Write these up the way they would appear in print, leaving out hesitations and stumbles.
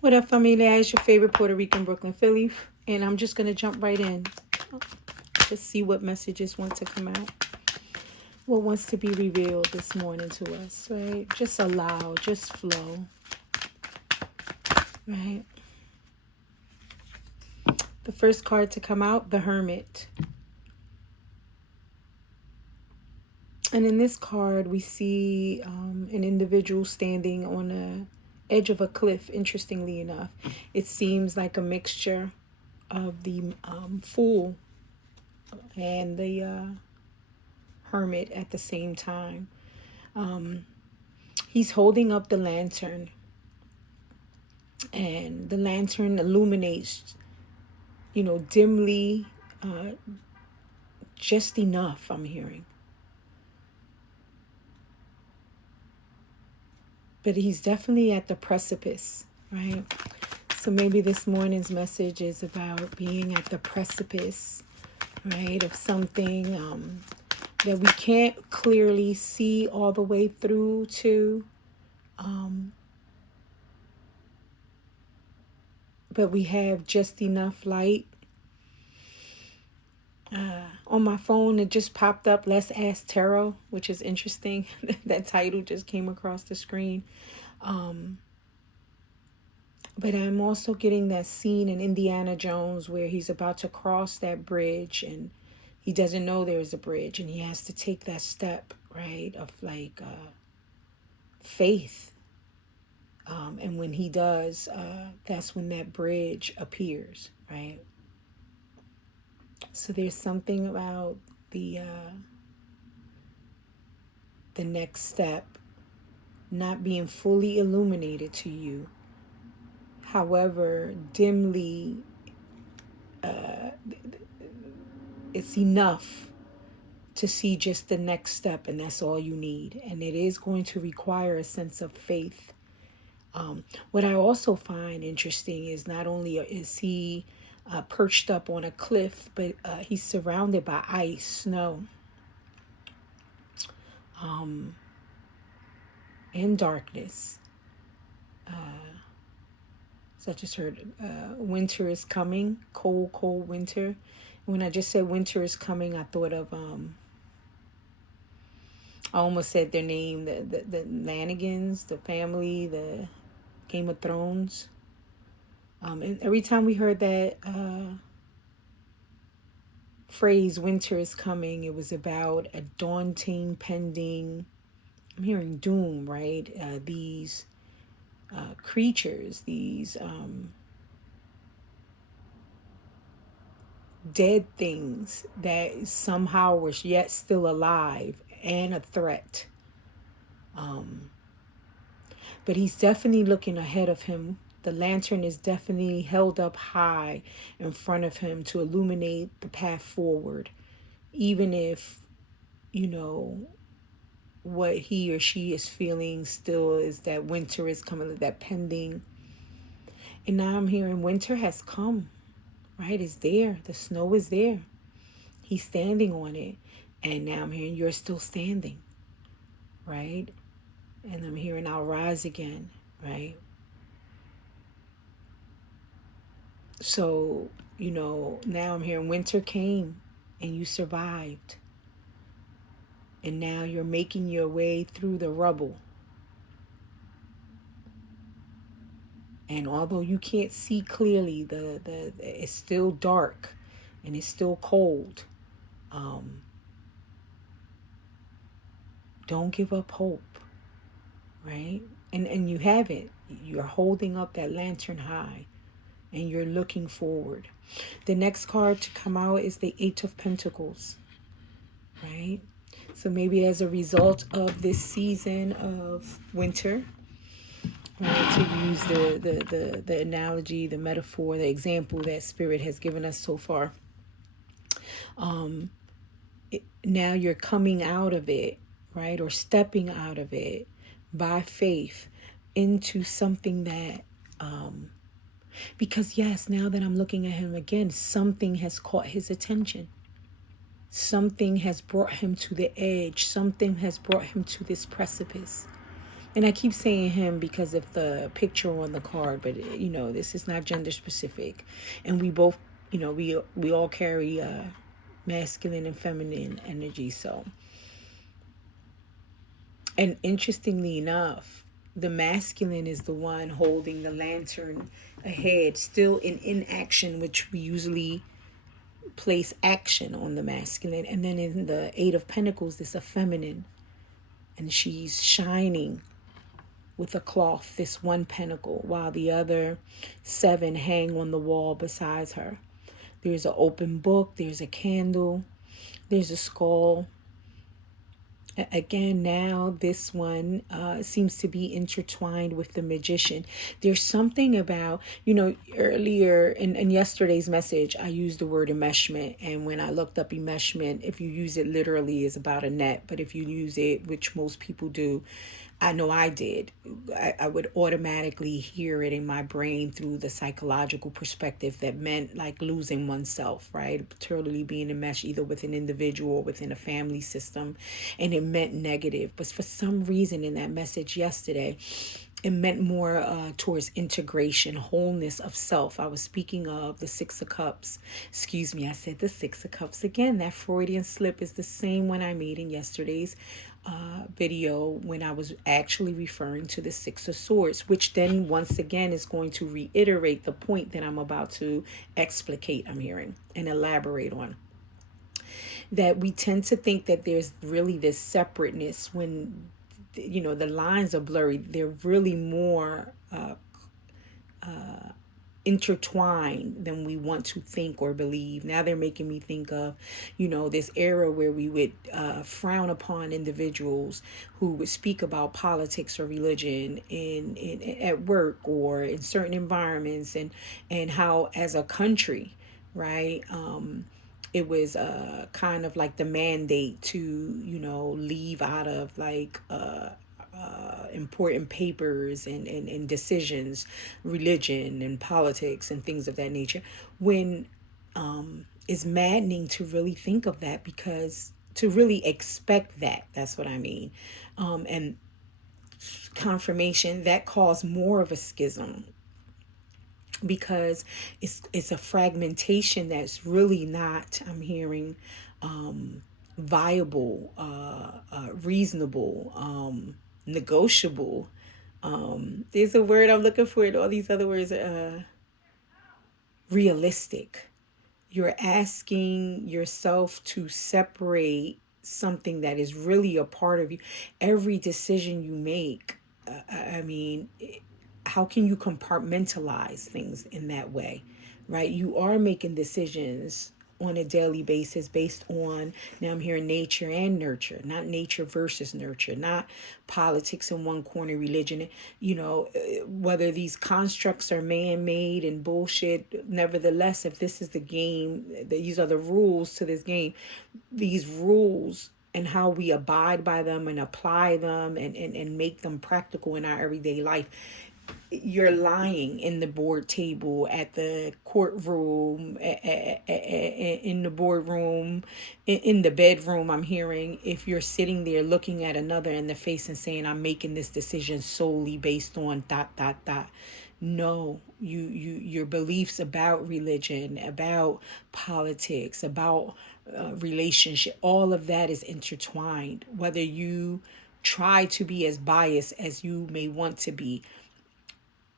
What up, familia? It's your favorite Puerto Rican Brooklyn Philly, and I'm just gonna jump right in. Let's see what messages want to come out. What wants to be revealed this morning to us, right? Just allow, just flow, right? The first card to come out, the Hermit. And in this card, we see an individual standing on the edge of a cliff, interestingly enough. It seems like a mixture of the Fool and the Hermit at the same time. He's holding up the lantern, and the lantern illuminates, dimly, just enough, I'm hearing. But he's definitely at the precipice, right? So maybe this morning's message is about being at the precipice, right, of something that we can't clearly see all the way through to, but we have just enough light. On my phone, it just popped up, Let's Ask Tarot, which is interesting. That title just came across the screen. But I'm also getting that scene in Indiana Jones where he's about to cross that bridge and he doesn't know there's a bridge and he has to take that step, right, of like faith. And when he does, that's when that bridge appears, right? So there's something about the next step not being fully illuminated to you. However, dimly, it's enough to see just the next step, and that's all you need. And it is going to require a sense of faith. What I also find interesting is not only is he perched up on a cliff, but he's surrounded by ice, snow, and darkness. So I just heard winter is coming, cold, cold winter. When I just said winter is coming, I thought of, I almost said their name, the Lanigans, the family, the Game of Thrones. And every time we heard that phrase, winter is coming, it was about a daunting, pending, I'm hearing doom, right? These creatures, these dead things that somehow were yet still alive and a threat. But he's definitely looking ahead of him. The lantern is definitely held up high in front of him to illuminate the path forward. Even if, what he or she is feeling still is that winter is coming, that pending. And now I'm hearing winter has come, right? It's there. The snow is there. He's standing on it. And now I'm hearing you're still standing, right? And I'm hearing I'll rise again, right? So, now I'm hearing winter came and you survived. And now you're making your way through the rubble. And although you can't see clearly, it's still dark and it's still cold. Don't give up hope, right? And you haven't. You're holding up that lantern high and you're looking forward. The next card to come out is the Eight of Pentacles, right? So maybe as a result of this season of winter, right, to use the analogy, the metaphor, the example that Spirit has given us so far, now you're coming out of it, right, or stepping out of it by faith into something that, because yes, now that I'm looking at him again, something has caught his attention. Something has brought him to the edge. Something has brought him to this precipice. And I keep saying him because of the picture on the card, but this is not gender specific, and we both, we all carry masculine and feminine energy. So, and interestingly enough, the masculine is the one holding the lantern ahead, still in inaction, which we usually place action on the masculine. And then in the Eight of Pentacles, there's a feminine, and she's shining with a cloth, this one pentacle, while the other seven hang on the wall besides her. There's an open book, there's a candle, there's a skull. Again, now this one seems to be intertwined with the magician. There's something about, earlier in yesterday's message, I used the word enmeshment. And when I looked up enmeshment, if you use it literally, is about a net. But if you use it, which most people do, I know I did, I would automatically hear it in my brain through the psychological perspective that meant like losing oneself, right? Totally being enmeshed either with an individual or within a family system. And it meant negative. But for some reason in that message yesterday, it meant more towards integration, wholeness of self. I was speaking of the Six of Cups. Excuse me, I said the Six of Cups again. That Freudian slip is the same one I made in yesterday's video when I was actually referring to the Six of Swords, which then once again is going to reiterate the point that I'm about to explicate, I'm hearing, and elaborate on. That we tend to think that there's really this separateness when the lines are blurry. They're really more intertwined than we want to think or believe. Now they're making me think of, this era where we would frown upon individuals who would speak about politics or religion in at work or in certain environments, and how as a country, right, it was kind of like the mandate to leave out of like important papers and decisions, religion and politics and things of that nature, when it's maddening to really think of that, because to really expect that's what I mean. And confirmation that caused more of a schism, because it's a fragmentation that's really not, I'm hearing, viable, reasonable, negotiable. There's a word I'm looking for, and all these other words are realistic. You're asking yourself to separate something that is really a part of you. Every decision you make, I mean, how can you compartmentalize things in that way, right? You are making decisions on a daily basis based on, now I'm hearing nature and nurture, not nature versus nurture, not politics in one corner, religion, whether these constructs are man-made and bullshit. Nevertheless, if this is the game, these are the rules to this game, these rules and how we abide by them and apply them and make them practical in our everyday life. You're lying in the board table, at the courtroom, in the boardroom, in the bedroom, I'm hearing, if you're sitting there looking at another in the face and saying, I'm making this decision solely based on dot dot dot. No, your beliefs about religion, about politics, about relationship, all of that is intertwined. Whether you try to be as biased as you may want to be,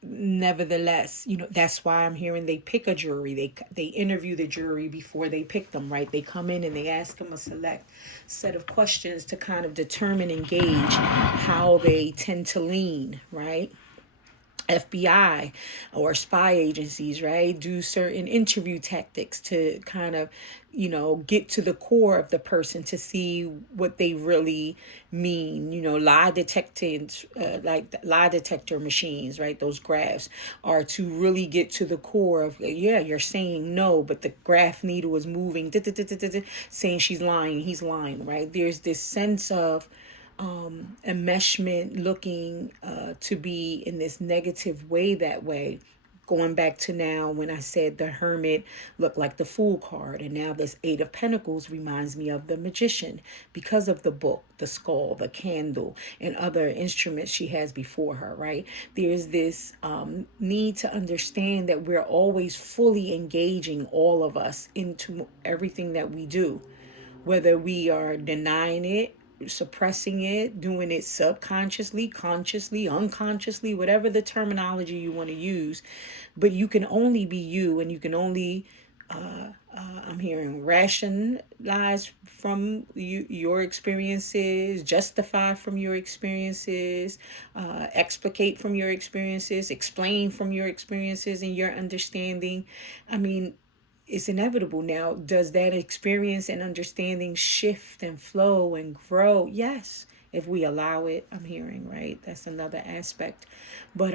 nevertheless, that's why I'm hearing they pick a jury. They interview the jury before they pick them, right? They come in and they ask them a select set of questions to kind of determine and gauge how they tend to lean, right? FBI or spy agencies, right, do certain interview tactics to kind of, get to the core of the person to see what they really mean. Lie detectors, like lie detector machines, right? Those graphs are to really get to the core of, yeah, you're saying no, but the graph needle is moving, saying she's lying, he's lying, right? There's this sense of enmeshment looking to be in this negative way that way, going back to now when I said the Hermit looked like the Fool card, and now this Eight of Pentacles reminds me of the Magician because of the book, the skull, the candle, and other instruments she has before her, right? There's this need to understand that we're always fully engaging, all of us, into everything that we do, whether we are denying it, suppressing it, doing it subconsciously, consciously, unconsciously, whatever the terminology you want to use. But you can only be you, and you can only, I'm hearing, rationalize from your experiences, justify from your experiences, explicate from your experiences, explain from your experiences and your understanding. I mean, it's inevitable. Now, does that experience and understanding shift and flow and grow? Yes, if we allow it. I'm hearing, right? That's another aspect. But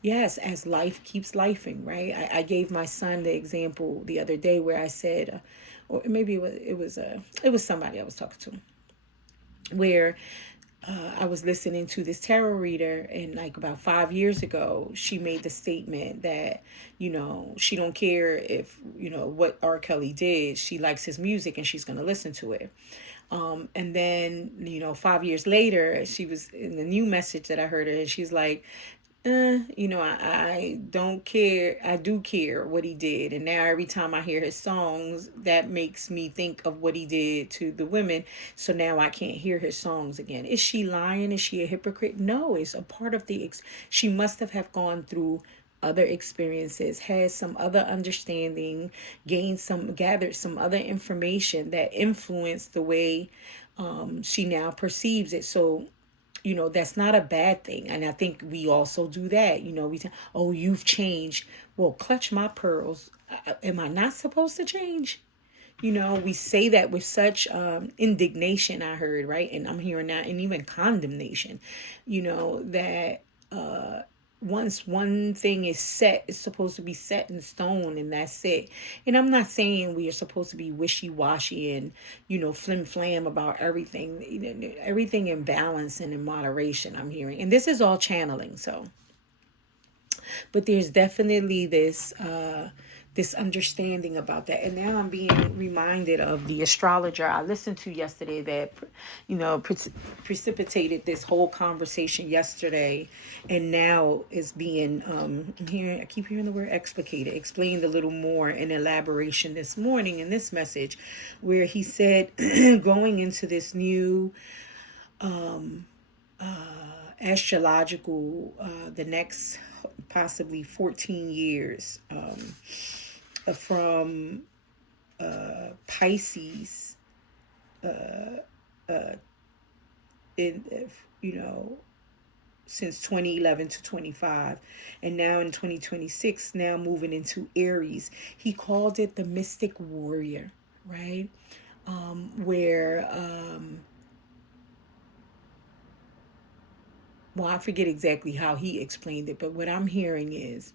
yes, as life keeps lifing, right? I gave my son the example the other day where I said, or maybe it was somebody I was talking to, where I was listening to this tarot reader, and like about 5 years ago, she made the statement that, she don't care if, what R. Kelly did. She likes his music and she's going to listen to it. And then, 5 years later, she was in the new message that I heard her, and she's like, I don't care. I do care what he did. And now every time I hear his songs, that makes me think of what he did to the women. So now I can't hear his songs again. Is she lying? Is she a hypocrite? No, it's a part of she must have gone through other experiences, has some other understanding, gathered some other information that influenced the way she now perceives it. So that's not a bad thing. And I think we also do that. We say, oh, you've changed. Well, clutch my pearls. Am I not supposed to change? We say that with such indignation, I heard, right? And I'm hearing that, and even condemnation, that once one thing is set, it's supposed to be set in stone, and that's it. And I'm not saying we are supposed to be wishy-washy and, flim flam about everything. Everything in balance and in moderation, I'm hearing. And this is all channeling, so. But there's definitely this understanding about that. And now I'm being reminded of the astrologer I listened to yesterday that, precipitated this whole conversation yesterday, and now is being, I keep hearing the word explicated, explained a little more in elaboration this morning in this message, where he said, going into this new astrological, the next possibly 14 years, from Pisces, in since 2011 to 25, and now in 2026, now moving into Aries. He called it the mystic warrior, right? Where well, I forget exactly how he explained it, but what I'm hearing is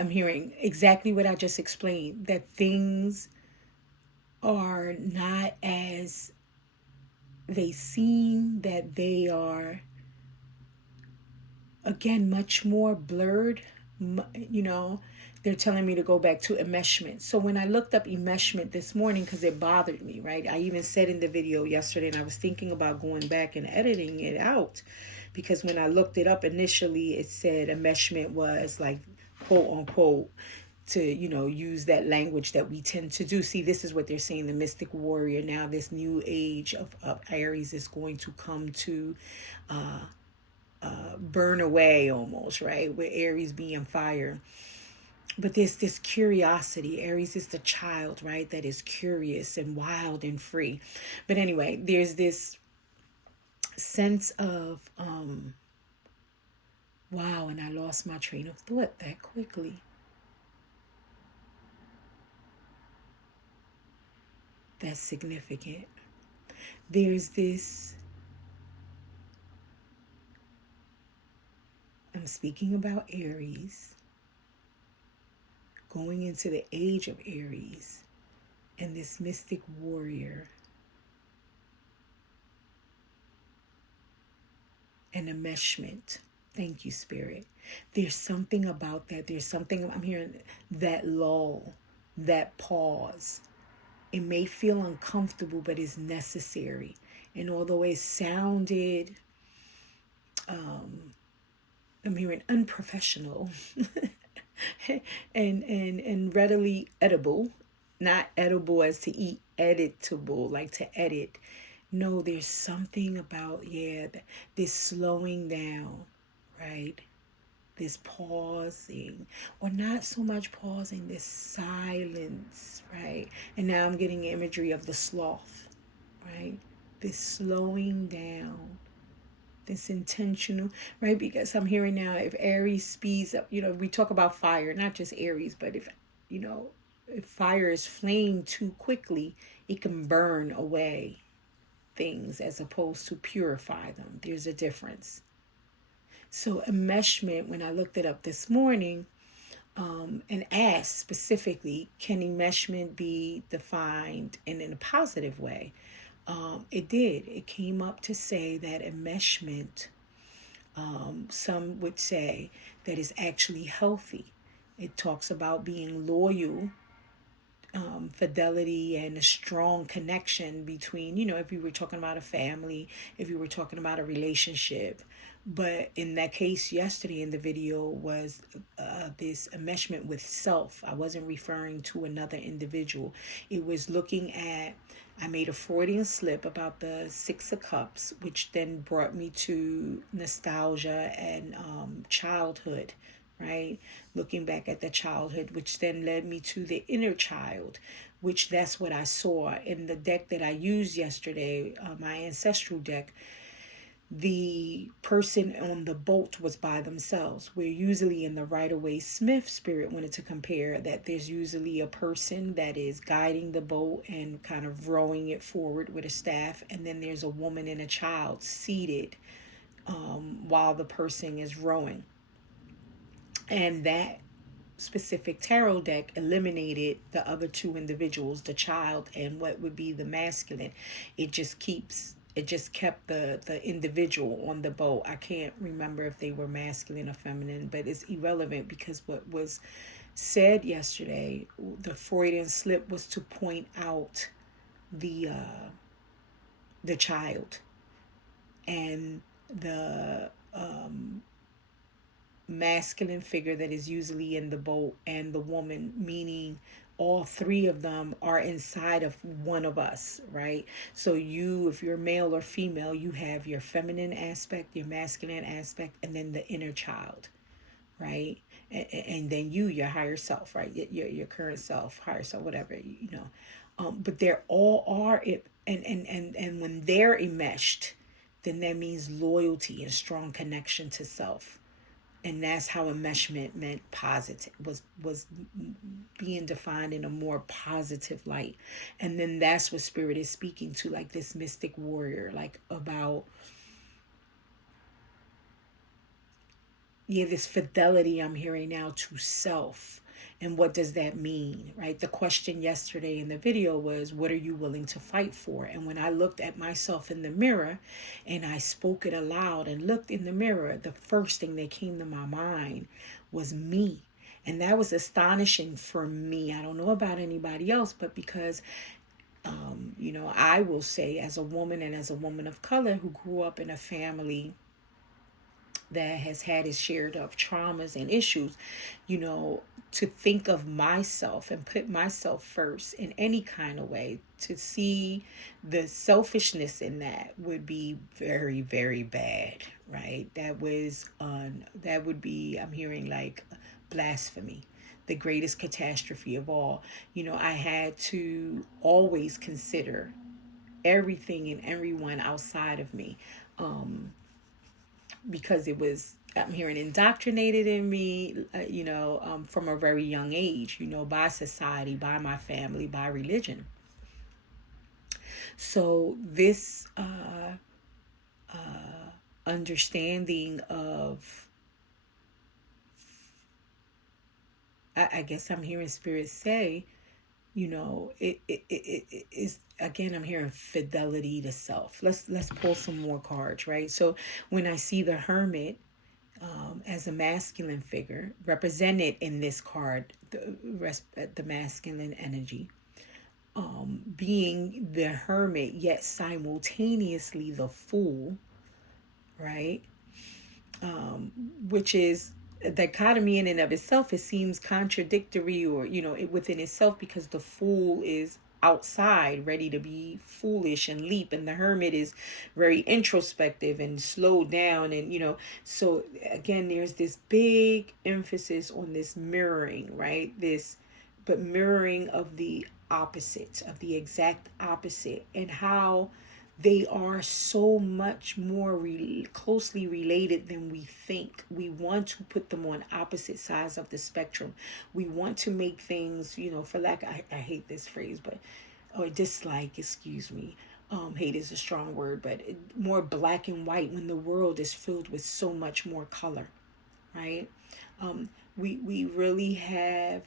I'm hearing exactly what I just explained, that things are not as they seem, that they are, again, much more blurred. They're telling me to go back to enmeshment. So when I looked up enmeshment this morning, because it bothered me, right? I even said in the video yesterday, and I was thinking about going back and editing it out, because when I looked it up initially, it said enmeshment was like, quote unquote, to use that language that we tend to do. See, this is what they're saying, the mystic warrior. Now this new age of Aries is going to come to burn away almost, right? With Aries being fire. But there's this curiosity. Aries is the child, right? That is curious and wild and free. But anyway, there's this sense of wow, and I lost my train of thought that quickly. That's significant. There's this, I'm speaking about Aries, going into the age of Aries, and this mystic warrior. and enmeshment. Thank you, Spirit. There's something about that. There's something I'm hearing, that lull, that pause. It may feel uncomfortable, but it's necessary. And although it sounded, I'm hearing unprofessional and readily edible, not edible as to eat, editable, like to edit. No, there's something about, yeah, this slowing down, right? This pausing, or not so much pausing, this silence, right? And now I'm getting imagery of the sloth, right? This slowing down, this intentional, right? Because I'm hearing now, if Aries speeds up, we talk about fire, not just Aries, but you know, if fire is flamed too quickly, it can burn away things as opposed to purify them. There's a difference. So enmeshment, when I looked it up this morning, and asked specifically, can enmeshment be defined in a positive way? It did. It came up to say that enmeshment, some would say that is actually healthy. It talks about being loyal, fidelity, and a strong connection between, if you were talking about a family, if you were talking about a relationship. But in that case yesterday in the video was this enmeshment with self. I wasn't referring to another individual. It was looking at, I made a Freudian slip about the Six of Cups, which then brought me to nostalgia and childhood, right? Looking back at the childhood, which then led me to the inner child, which that's what I saw in the deck that I used yesterday, my ancestral deck. The person on the boat was by themselves. We're usually in the Rider-Waite Smith spirit wanted to compare that there's usually a person that is guiding the boat and kind of rowing it forward with a staff, and then there's a woman and a child seated while the person is rowing. And that specific tarot deck eliminated the other two individuals, the child and what would be the masculine. It just kept the individual on the boat. I can't remember if they were masculine or feminine, but it's irrelevant because what was said yesterday, the Freudian slip, was to point out the child and the masculine figure that is usually in the boat, and the woman, meaning all three of them are inside of one of us, right? So you, if you're male or female, you have your feminine aspect, your masculine aspect, and then the inner child, right? And then your higher self, right? Your current self, higher self, whatever, but they're all are it, and when they're enmeshed, then that means loyalty and strong connection to self. And that's how enmeshment meant positive, was being defined in a more positive light. And then that's what spirit is speaking to, like this mystic warrior, like about, yeah, this fidelity I'm hearing now to self. And what does that mean, right? The question yesterday in the video was, what are you willing to fight for? And when I looked at myself in the mirror and I spoke it aloud and looked in the mirror, the first thing that came to my mind was me. And that was astonishing for me. I don't know about anybody else, but because I will say, as a woman and as a woman of color who grew up in a family that has had its share of traumas and issues, to think of myself and put myself first in any kind of way, to see the selfishness in that would be very, very bad, right? That would be, I'm hearing, like blasphemy, the greatest catastrophe of all. I had to always consider everything and everyone outside of me, because it was, I'm hearing, indoctrinated in me, from a very young age, by society, by my family, by religion. So this understanding of, I guess I'm hearing spirit say, it is, again, I'm hearing fidelity to self. Let's pull some more cards, right? So when I see the Hermit, as a masculine figure represented in this card, the masculine energy, being the Hermit yet simultaneously the Fool, right? Which is a dichotomy in and of itself. It seems contradictory, or within itself, because the Fool is outside ready to be foolish and leap, and the Hermit is very introspective and slowed down, and so again, there's this big emphasis on this mirroring, right? This but mirroring of the opposite, of the exact opposite, and how they are so much more closely related than we think. We want to put them on opposite sides of the spectrum. We want to make things, for lack, I hate this phrase, but, or dislike, excuse me. Hate is a strong word, but more black and white when the world is filled with so much more color, right? We really have,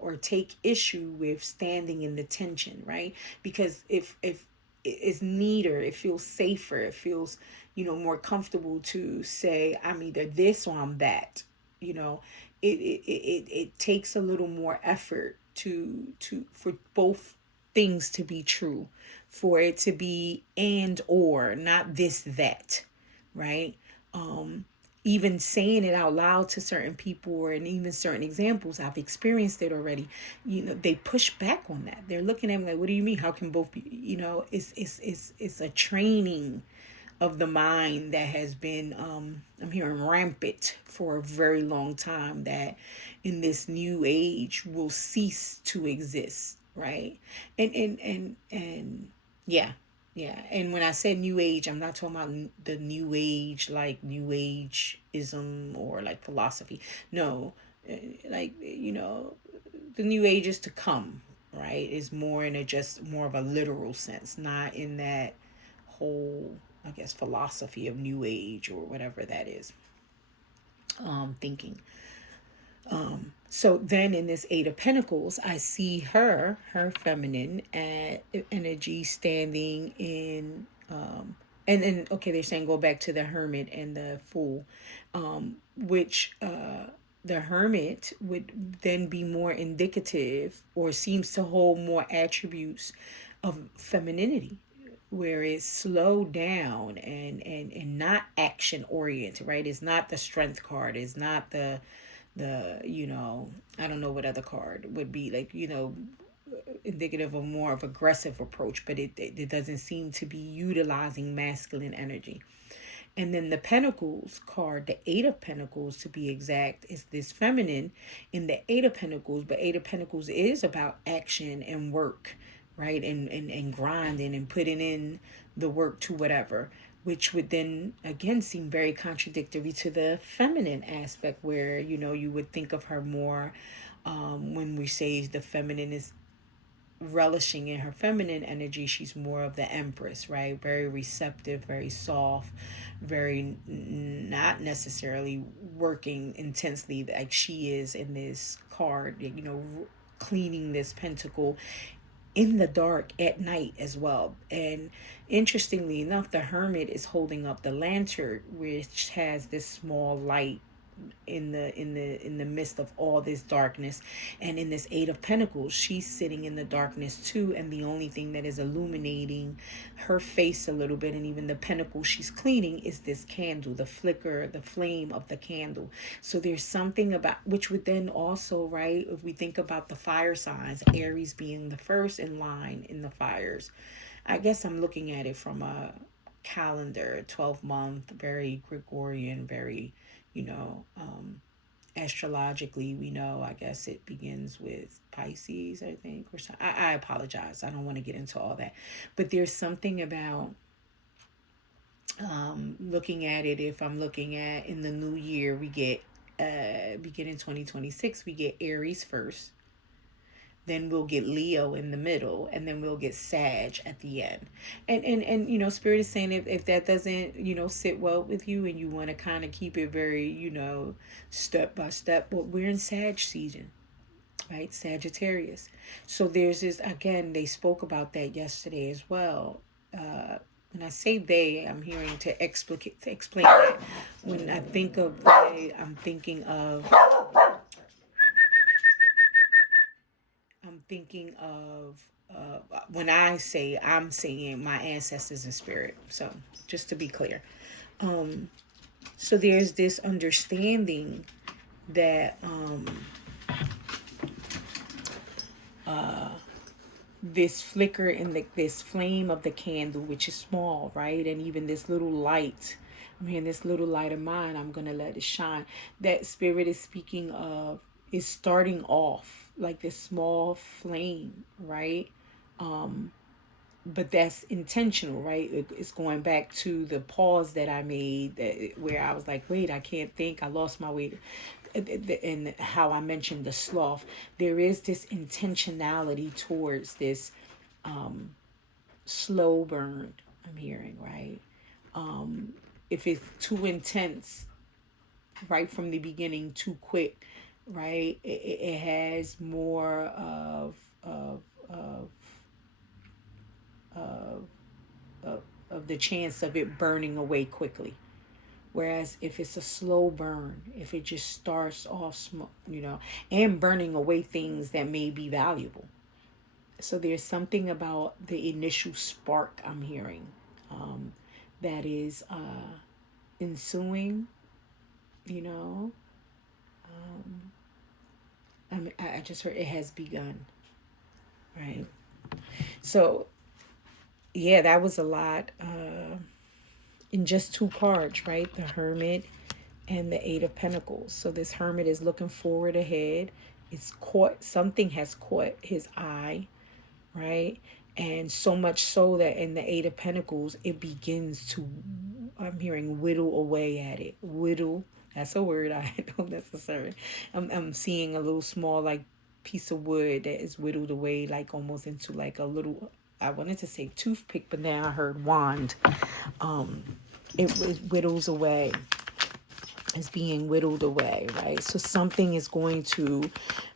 or take issue with standing in the tension, right? Because if it's neater, it feels safer, it feels more comfortable to say I'm either this or I'm that. You know, it takes a little more effort to for both things to be true, for it to be and or not this that, right? Even saying it out loud to certain people, or and even certain examples, I've experienced it already. They push back on that. They're looking at me like, what do you mean, how can both be? It's a training of the mind that has been, I'm hearing, rampant for a very long time, that in this new age will cease to exist, right? And yeah. Yeah, and when I said new age, I'm not talking about the new age, like new ageism or like philosophy. No, like, the new age is to come, right? Is more in a just more of a literal sense, not in that whole, I guess, philosophy of new age or whatever that is, thinking. So then in this Eight of Pentacles, I see her feminine energy standing in, and then, okay, they're saying go back to the Hermit and the Fool, which, the Hermit would then be more indicative, or seems to hold more attributes of femininity, where it's slowed down and not action oriented, right? It's not the strength card, it's not the I don't know what other card would be, like, indicative of more of aggressive approach, but it doesn't seem to be utilizing masculine energy. And then the Pentacles card, the Eight of Pentacles to be exact, is this feminine in the Eight of Pentacles. But Eight of Pentacles is about action and work, right? And grinding and putting in the work to whatever, which would then again seem very contradictory to the feminine aspect, where, you would think of her more, when we say the feminine is relishing in her feminine energy, she's more of the Empress, right? Very receptive, very soft, very not necessarily working intensely like she is in this card, cleaning this pentacle in the dark at night as well. And interestingly enough, the Hermit is holding up the lantern, which has this small light in the midst of all this darkness. And in this Eight of Pentacles, she's sitting in the darkness too, and the only thing that is illuminating her face a little bit, and even the pentacle she's cleaning, is this candle, the flicker, the flame of the candle. So there's something about, which would then also, right, if we think about the fire signs, Aries being the first in line in the fires, I guess I'm looking at it from a calendar, 12-month, very Gregorian, very, astrologically, we know, I guess it begins with Pisces, I think, or something. I apologize. I don't want to get into all that. But there's something about, looking at it, if I'm looking at in the new year, we get, beginning 2026, we get Aries first. Then we'll get Leo in the middle, and then we'll get Sag at the end. And Spirit is saying, if that doesn't, sit well with you, and you want to kind of keep it very, step by step, but we're in Sag season. right? Sagittarius. So there's this, again, they spoke about that yesterday as well. When I say they, I'm hearing to explain that. When I think of they, I'm thinking of when I say, I'm saying my ancestors in spirit. So just to be clear, so there's this understanding that this flicker in this flame of the candle, which is small, right? And even this little light, I'm hearing this little light of mine, I'm gonna let it shine. That spirit is speaking of, is starting off like this small flame, right? But that's intentional, right? It's going back to the pause that I made, where I was like, wait, I can't think, I lost my way, and how I mentioned the sloth. There is this intentionality towards this slow burn, I'm hearing, right? If it's too intense right from the beginning, too quick, right, it has more of the chance of it burning away quickly. Whereas if it's a slow burn, if it just starts off and burning away things that may be valuable. So there's something about the initial spark I'm hearing, that is ensuing, you know. I just heard it has begun, right? So yeah, that was a lot in just two cards, right? The Hermit and the Eight of Pentacles. So this Hermit is looking forward ahead. It's caught, something has caught his eye, right? And so much so that in the Eight of Pentacles, it begins to, I'm hearing, whittle away at it. Whittle, that's a word I don't necessarily. I'm seeing a little small, like, piece of wood that is whittled away, like almost into like a little, I wanted to say toothpick, but now I heard wand. It whittles away. Is being whittled away, right? So something is going to,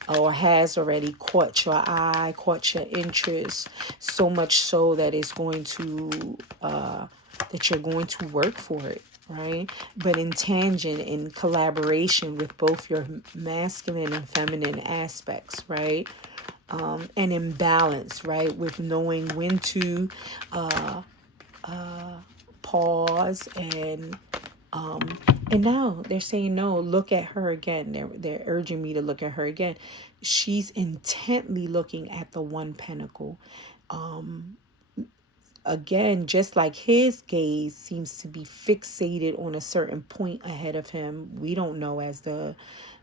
or has already caught your eye, caught your interest, so much so that it's going to, that you're going to work for it, right? But in tangent, in collaboration with both your masculine and feminine aspects, right? And in balance, right? With knowing when to pause and now they're saying no, look at her again. They're urging me to look at her again. She's intently looking at the one pentacle. Again, just like his gaze seems to be fixated on a certain point ahead of him. We don't know as the,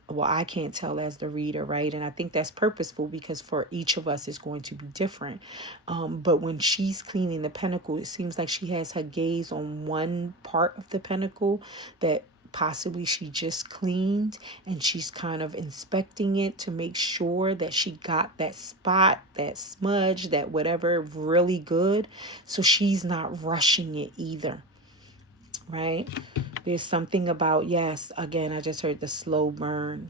well, I can't tell as the reader, right? And I think that's purposeful because for each of us it's going to be different. But when she's cleaning the pentacle, it seems like she has her gaze on one part of the pentacle that possibly she just cleaned, and she's kind of inspecting it to make sure that she got that spot, that smudge, that whatever really good. So she's not rushing it either, right? There's something about, yes, again, I just heard the slow burn,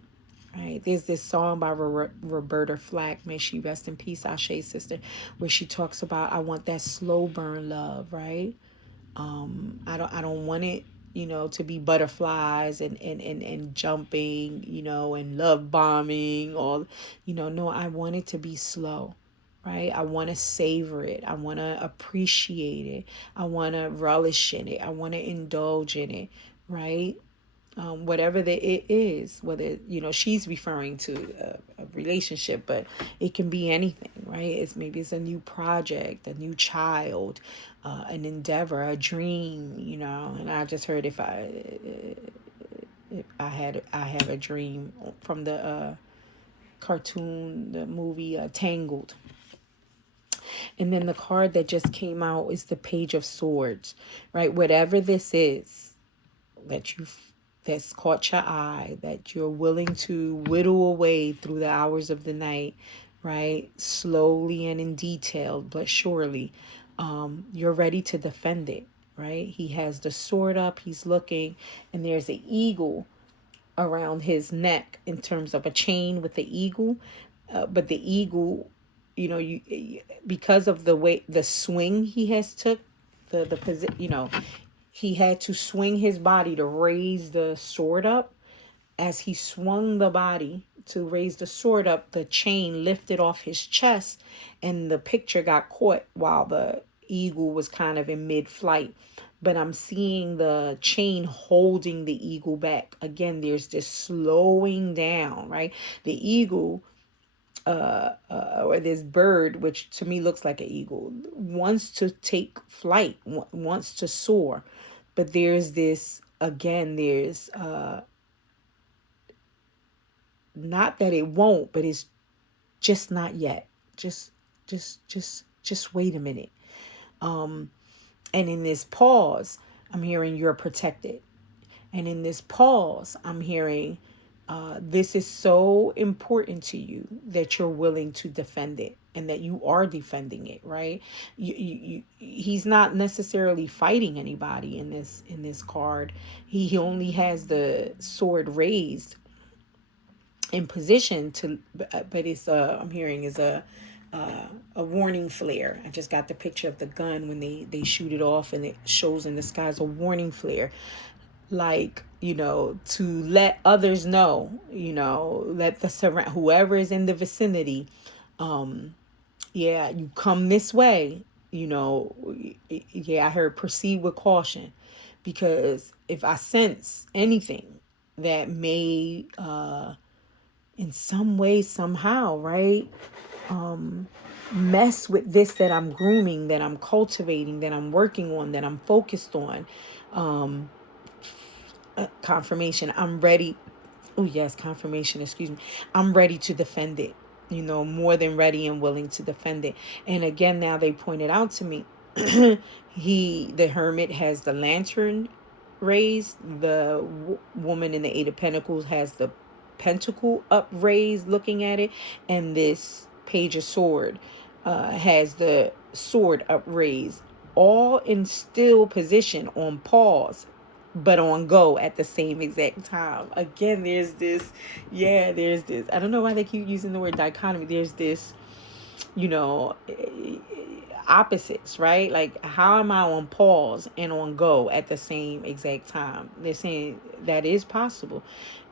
right? There's this song by Roberta Flack, may she rest in peace, Ashe sister, where she talks about, I want that slow burn love, right? I don't want it, to be butterflies and jumping, and love bombing, or, no, I want it to be slow, right? I want to savor it. I want to appreciate it. I want to relish in it. I want to indulge in it, right? Whatever the it is, whether she's referring to a relationship, but it can be anything, right? Maybe it's a new project, a new child, an endeavor, a dream, and I just heard, if I have a dream from the cartoon, the movie Tangled. And then the card that just came out is the Page of Swords, right? Whatever this is that's caught your eye, that you're willing to whittle away through the hours of the night, right? Slowly and in detail, but surely, you're ready to defend it, right? He has the sword up, he's looking, and there's an eagle around his neck in terms of a chain with the eagle. but the eagle, because of the way the swing he has took, the position, he had to swing his body to raise the sword up. As he swung the body to raise the sword up, the chain lifted off his chest, and the picture got caught while the eagle was kind of in mid-flight. But I'm seeing the chain holding the eagle back. Again, there's this slowing down, right? The eagle, or this bird, which to me looks like an eagle, wants to take flight, wants to soar. But there's this, again, there's not that it won't, but it's just not yet. Just wait a minute. And in this pause, I'm hearing you're protected. And in this pause, I'm hearing this is so important to you that you're willing to defend it, and that you are defending it, right? He's not necessarily fighting anybody in this card. He only has the sword raised in position to, but it's I'm hearing is a warning flare. I just got the picture of the gun when they shoot it off, and it shows in the sky as a warning flare, like, to let others know, let the surround, whoever is in the vicinity, yeah, you come this way, yeah, I heard proceed with caution, because if I sense anything that may in some way, somehow, right, mess with this that I'm grooming, that I'm cultivating, that I'm working on, that I'm focused on, confirmation, I'm ready. Oh yes, confirmation, excuse me. I'm ready to defend it, more than ready and willing to defend it. And again, now they pointed out to me, the hermit has the lantern raised, the woman in the Eight of Pentacles has the pentacle upraised looking at it, and this page of sword has the sword upraised, all in still position on pause, but on go at the same exact time. Again, there's this, I don't know why they keep using the word dichotomy. There's this, you know, opposites, right? Like, how am I on pause and on go at the same exact time? They're saying that is possible.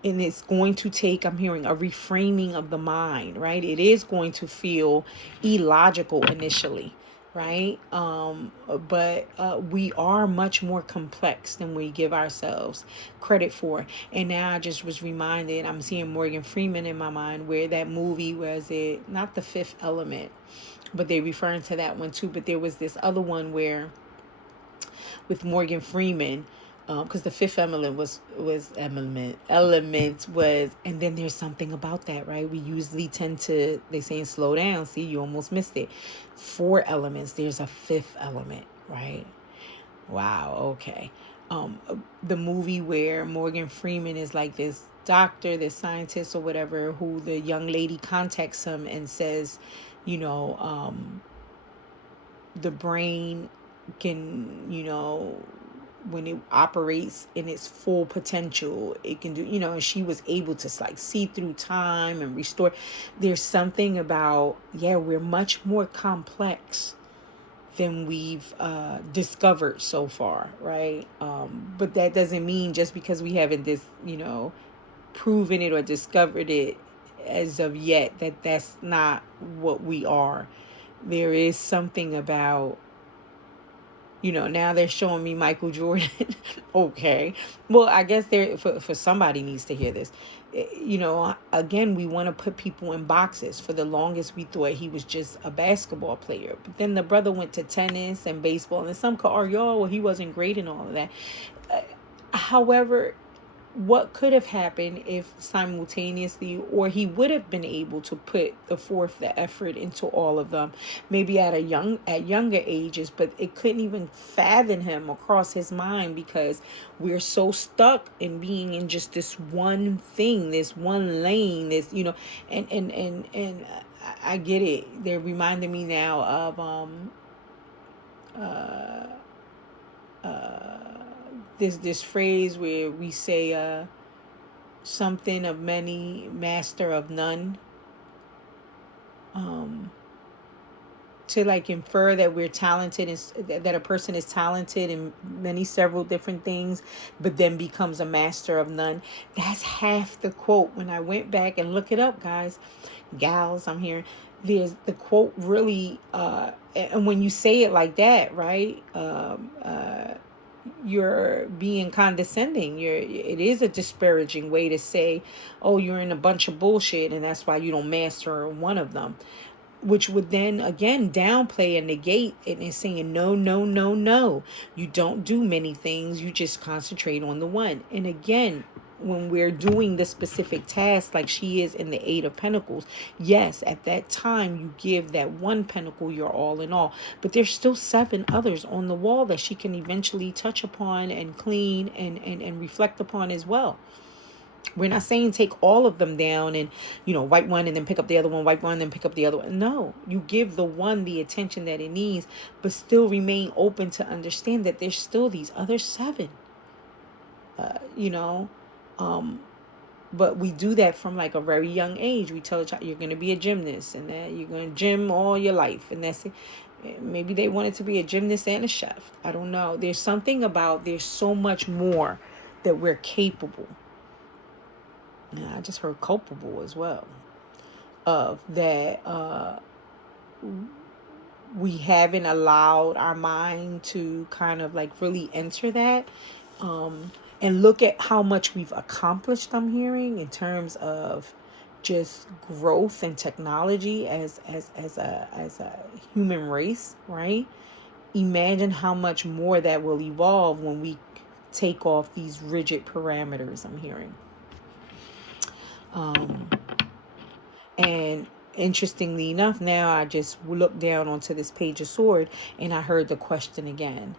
And it's going to take, I'm hearing, a reframing of the mind, right? It is going to feel illogical initially, right? But we are much more complex than we give ourselves credit for. And now I just was reminded, I'm seeing Morgan Freeman in my mind, where that movie was, it not The Fifth Element, but they referring to that one too. But there was this other one where, with Morgan Freeman, because the fifth element was element was, and then there's something about that, right? We usually tend to, they saying slow down. See, you almost missed it. 4 elements. There's a fifth element, right? Wow. Okay. The movie where Morgan Freeman is like this doctor, this scientist or whatever, who the young lady contacts him and says, the brain can, when it operates in its full potential, it can do, and she was able to like see through time and restore. There's something about, we're much more complex than we've discovered so far, right? But that doesn't mean just because we haven't proven it or discovered it as of yet, that that's not what we are. There is something about, now they're showing me Michael Jordan. Okay. Well, I guess for somebody needs to hear this. Again, we want to put people in boxes. For the longest, we thought he was just a basketball player. But then the brother went to tennis and baseball. And some could argue, oh, well, he wasn't great and all of that. However, what could have happened if simultaneously, or he would have been able to put the effort into all of them, maybe at younger ages, but it couldn't even fathom him across his mind, because we're so stuck in being in just this one thing, this one lane, this, and I get it. They're reminding me now of this phrase where we say something of many, master of none. to like infer that we're talented and that a person is talented in many several different things, but then becomes a master of none. That's half the quote. When I went back and look it up, guys, gals, I'm here. There's the quote really, and when you say it like that, right? You're being condescending. It is a disparaging way to say, oh, you're in a bunch of bullshit and that's why you don't master one of them, which would then again downplay and negate it and saying no, no, no, no, you don't do many things, you just concentrate on the one. And again, when we're doing the specific task like she is in the Eight of Pentacles, yes, at that time you give that one pentacle your all in all, but there's still seven others on the wall that she can eventually touch upon and clean and reflect upon as well. We're not saying take all of them down and, wipe one and then pick up the other one, wipe one and then pick up the other one. No, you give the one the attention that it needs, but still remain open to understand that there's still these other seven, you know. But we do that from like a very young age. We tell a child, you're going to be a gymnast and that you're going to gym all your life. And that's it. Maybe they wanted to be a gymnast and a chef. I don't know. There's something about, there's so much more that we're capable. I just heard culpable as well, of that we haven't allowed our mind to kind of like really enter that, and look at how much we've accomplished, I'm hearing, in terms of just growth and technology as a human race, right? Imagine how much more that will evolve when we take off these rigid parameters, I'm hearing. And interestingly enough, now I just looked down onto this Page of Sword and I heard the question again.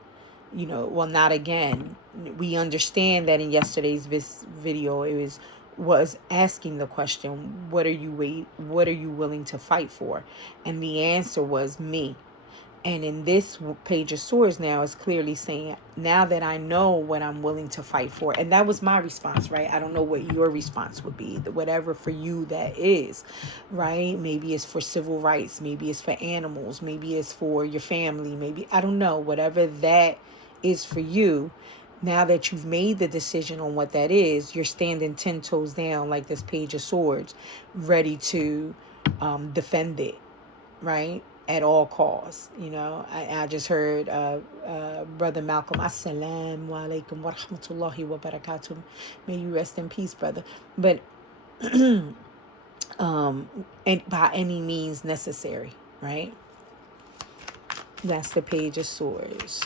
Well, not again. We understand that in yesterday's video, it was asking the question, what are you willing to fight for? And the answer was me. And in this Page of Swords now is clearly saying, now that I know what I'm willing to fight for. And that was my response, right? I don't know what your response would be. Whatever for you that is, right? Maybe it's for civil rights. Maybe it's for animals. Maybe it's for your family. Maybe, I don't know. Whatever that is for you, now that you've made the decision on what that is, you're standing 10 toes down like this Page of Swords, ready to defend it, right? At all costs. I just heard Brother Malcolm, Assalamu alaikum wa rahmatullahi wa barakatuh. May you rest in peace, brother. But and by any means necessary, right? That's the Page of Swords.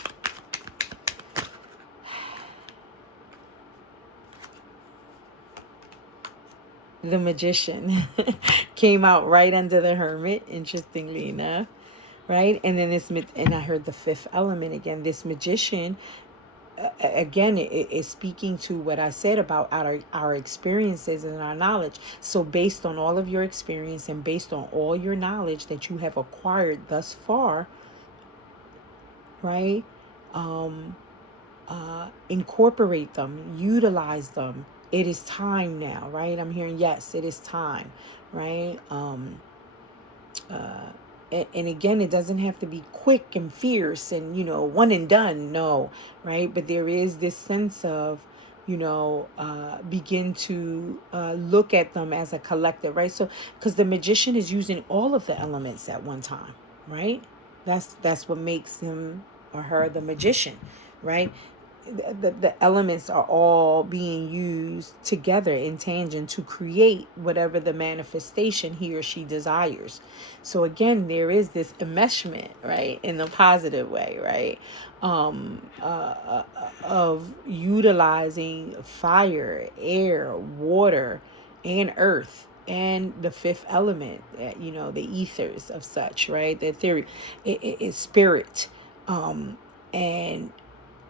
The Magician came out right under the Hermit, interestingly enough, right? And then and I heard the fifth element again. This Magician, again, it is speaking to what I said about our experiences and our knowledge. So based on all of your experience and based on all your knowledge that you have acquired thus far, right? Incorporate them, utilize them. It is time now, right? I'm hearing, yes, it is time, right? And again, it doesn't have to be quick and fierce and, one and done. No, right? But there is this sense of, begin to look at them as a collective, right? So, because the Magician is using all of the elements at one time, right? That's what makes him or her the Magician, right? The elements are all being used together in tangent to create whatever the manifestation he or she desires. So again, there is this enmeshment, right, in the positive way, right, of utilizing fire, air, water, and earth, and the fifth element, the ethers of such, right, the theory, is spirit, and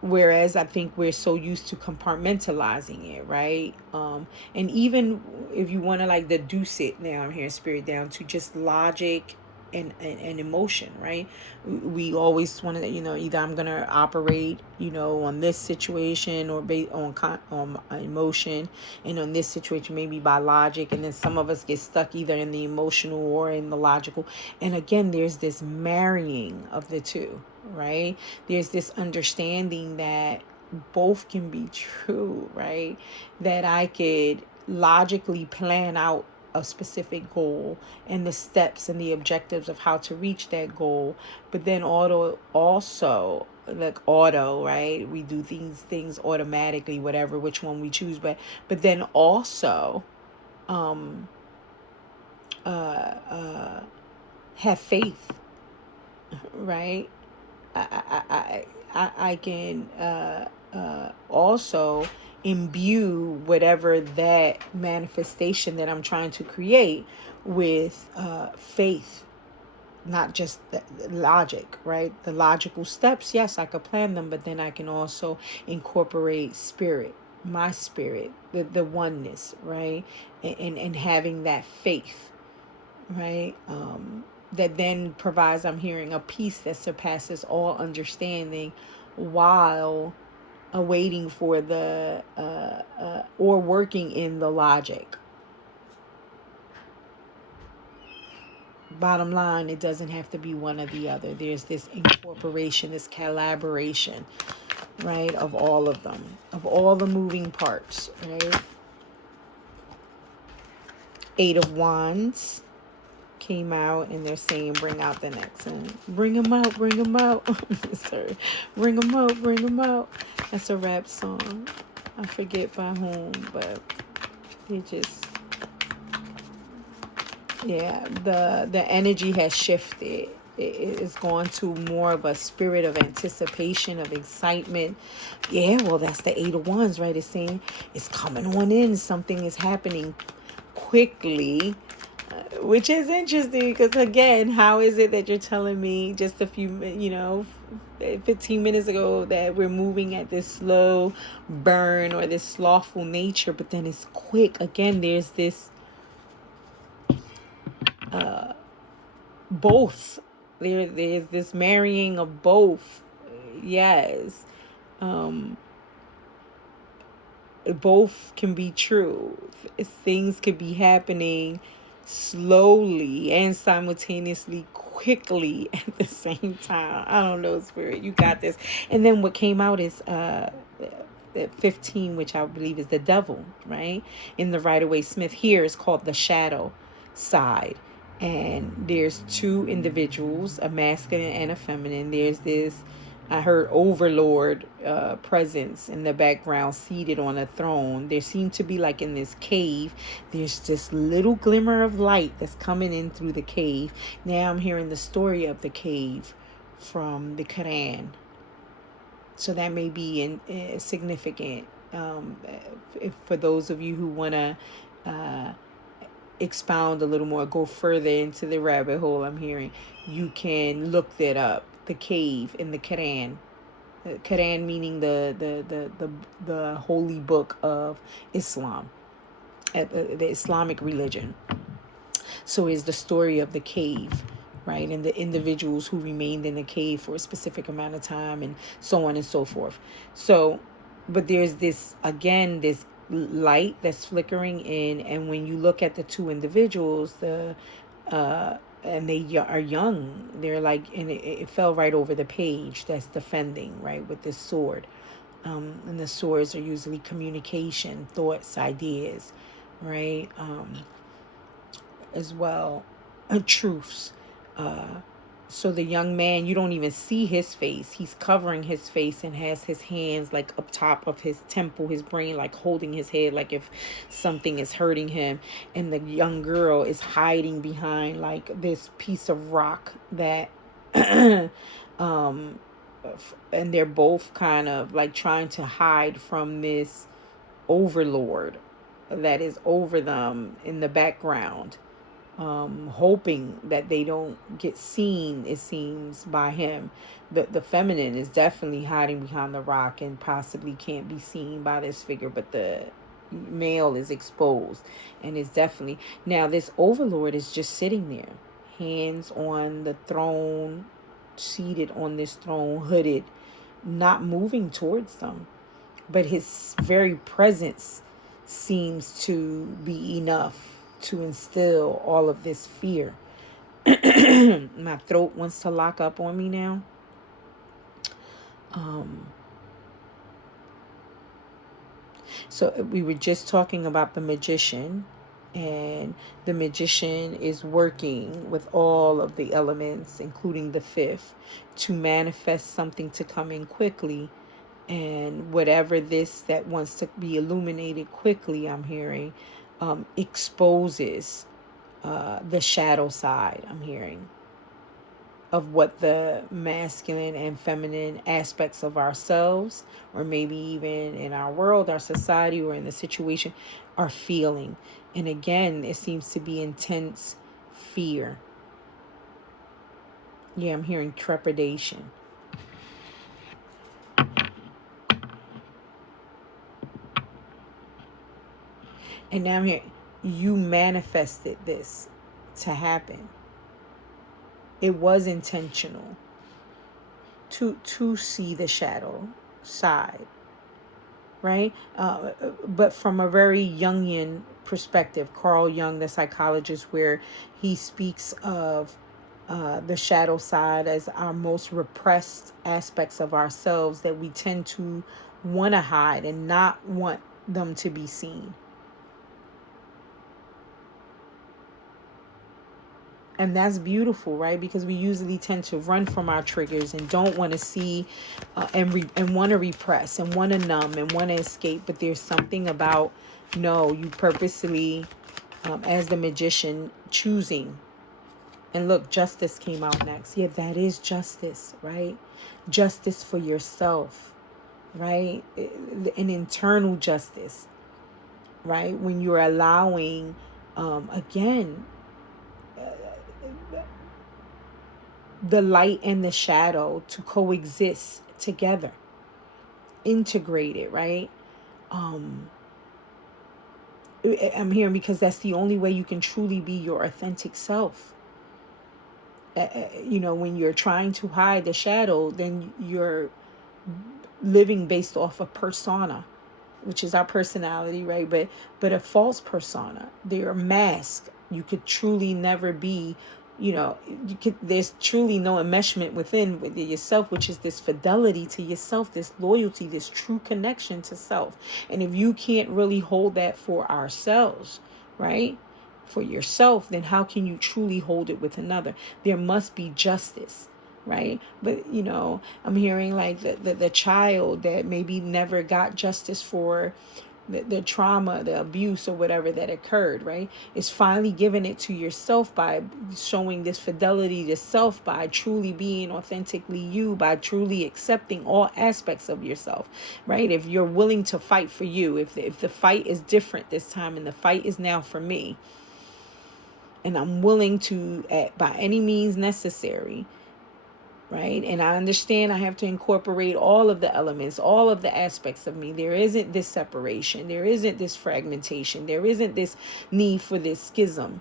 whereas I think we're so used to compartmentalizing it, right? And even if you want to like deduce it, now I'm hearing spirit, down to just logic and emotion, right? We always want to, either I'm going to operate, on this situation, or based on emotion, and on this situation maybe by logic, and then some of us get stuck either in the emotional or in the logical. And again, there's this marrying of the two, right? There's this understanding that both can be true, right? That I could logically plan out a specific goal and the steps and the objectives of how to reach that goal, but then also like auto, right? We do things automatically, whatever which one we choose, but then also have faith, right? I can also imbue whatever that manifestation that I'm trying to create with faith, not just the logic, right? The logical steps, yes, I could plan them, but then I can also incorporate spirit, my spirit, the oneness, right? And having that faith, right? That then provides, I'm hearing, a peace that surpasses all understanding, while awaiting for the or working in the logic. Bottom line, it doesn't have to be one or the other. There's this incorporation, this collaboration, right, of all of them, of all the moving parts, right? Eight of Wands came out, and they're saying bring out the next one. Bring them out, bring them out. Sorry. Bring them out, bring them out. That's a rap song. I forget by whom, but it just, yeah, the energy has shifted. It's gone to more of a spirit of anticipation, of excitement. Yeah, well, that's the Eight of Wands, right? It's saying it's coming on in. Something is happening quickly, which is interesting, because again, how is it that you're telling me just a few, 15 minutes ago, that we're moving at this slow burn or this slothful nature, but then it's quick? Again, there's this both. There's this marrying of both. Yes. Both can be true. Things could be happening slowly and simultaneously quickly at the same time. I don't know, Spirit, you got this. And then what came out is 15, which I believe is the devil, right? In the Rider-Waite-Smith here is called the shadow side. And there's two individuals, a masculine and a feminine. There's this, I heard, overlord presence in the background, seated on a throne. There seemed to be, like, in this cave, there's this little glimmer of light that's coming in through the cave. Now I'm hearing the story of the cave from the Quran. So that may be significant for those of you who want to expound a little more, go further into the rabbit hole. I'm hearing you can look that up. The cave in the Quran. Quran meaning the holy book of Islam, the Islamic religion. So is the story of the cave, right? And the individuals who remained in the cave for a specific amount of time, and so on and so forth. So, but there's this, again, this light that's flickering in, and when you look at the two individuals, and they are young, they're like, and it fell right over the page, that's defending, right, with this sword. And the swords are usually communication, thoughts, ideas, right? As well, truths. So the young man, you don't even see his face. He's covering his face and has his hands like up top of his temple, his brain, like holding his head, like if something is hurting him. And the young girl is hiding behind like this piece of rock that, and they're both kind of like trying to hide from this overlord that is over them in the background. Hoping that they don't get seen, it seems, by him. The feminine is definitely hiding behind the rock and possibly can't be seen by this figure, but the male is exposed and is definitely, now this overlord is just sitting there. hands on the throne, seated on this throne, hooded, not moving towards them. But his very presence seems to be enough to instill all of this fear. My throat wants to lock up on me now. So we were just talking about the magician, and the magician is working with all of the elements, including the fifth, to manifest something to come in quickly. And whatever this that wants to be illuminated quickly, I'm hearing, exposes the shadow side, I'm hearing, of what the masculine and feminine aspects of ourselves, or maybe even in our world, our society, or in the situation, are feeling. And again, it seems to be intense fear. Yeah, I'm hearing trepidation. And now I'm hearing, you manifested this to happen. It was intentional to see the shadow side, right? But from a very Jungian perspective, Carl Jung, the psychologist, where he speaks of the shadow side as our most repressed aspects of ourselves that we tend to want to hide and not want them to be seen. And that's beautiful, right? Because we usually tend to run from our triggers and don't want to see, and want to repress and want to numb and want to escape. But there's something about, no, you purposely, as the magician, choosing. And look, justice came out next. Yeah, that is justice, right? Justice for yourself, right? An internal justice, right? When you're allowing, again, the light and the shadow to coexist together, integrated, right? I'm hearing, because that's the only way you can truly be your authentic self. When you're trying to hide the shadow, then you're living based off a persona, which is our personality, right? But a false persona, they're a mask. You could truly never be, there's truly no enmeshment within with yourself, which is this fidelity to yourself, this loyalty, this true connection to self. And if you can't really hold that for ourselves, right, for yourself, then how can you truly hold it with another? There must be justice, right? But I'm hearing like the child that maybe never got justice for the trauma, the abuse, or whatever that occurred, right, is finally giving it to yourself by showing this fidelity to self, by truly being authentically you, by truly accepting all aspects of yourself, right? If you're willing to fight for you, if the fight is different this time, and the fight is now for me, and I'm willing to, by any means necessary, right? And I understand I have to incorporate all of the elements, all of the aspects of me. There isn't this separation. There isn't this fragmentation. There isn't this need for this schism.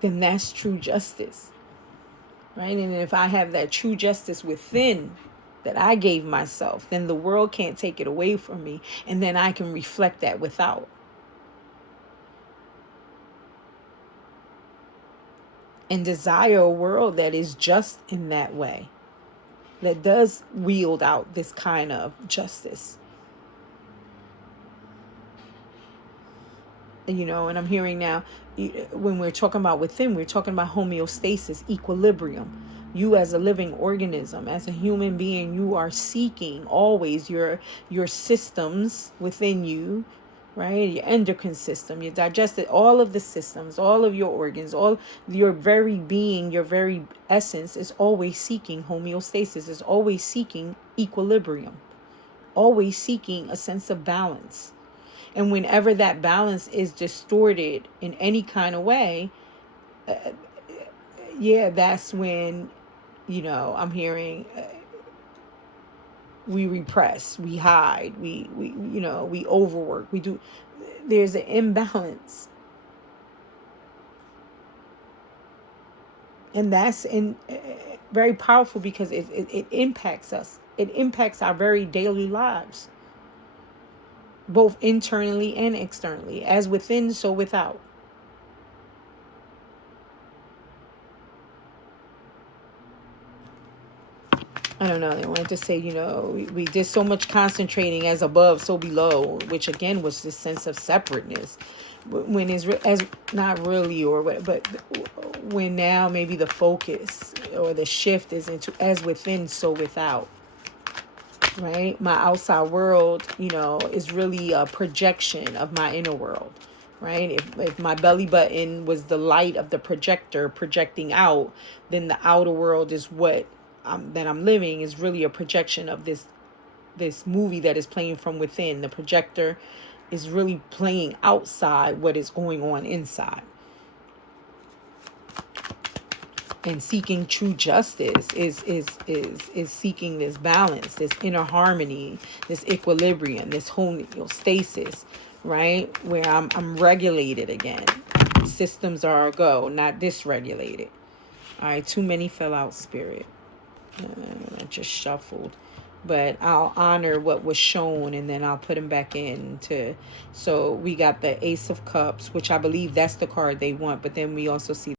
Then that's true justice, right? And if I have that true justice within that I gave myself, then the world can't take it away from me. And then I can reflect that without. And desire a world that is just in that way, that does wield out this kind of justice. And I'm hearing now, when we're talking about within, we're talking about homeostasis, equilibrium. You as a living organism, as a human being, you are seeking always your systems within you, right? Your endocrine system, your digestive, all of the systems, all of your organs, all your very being, your very essence is always seeking homeostasis, is always seeking equilibrium, always seeking a sense of balance. And whenever that balance is distorted in any kind of way, that's when, I'm hearing, we repress, we hide, we overwork, we do. there's an imbalance. And that's very powerful because it impacts us. It impacts our very daily lives, both internally and externally, as within, so without. I don't know. They wanted to say, we did so much concentrating as above, so below, which again was this sense of separateness, when is as not really, or what, but when now maybe the focus or the shift is into as within, so without. Right, my outside world, is really a projection of my inner world. Right, if my belly button was the light of the projector projecting out, then the outer world is what that I'm living is really a projection of this movie that is playing from within. The projector is really playing outside what is going on inside. And seeking true justice is seeking this balance, this inner harmony, this equilibrium, this homeostasis, right? Where I'm regulated again. Systems are a go, not dysregulated. All right, too many fell out, spirit. I just shuffled, but I'll honor what was shown, and then I'll put them back in. So we got the Ace of Cups, which I believe that's the card they want, but then we also see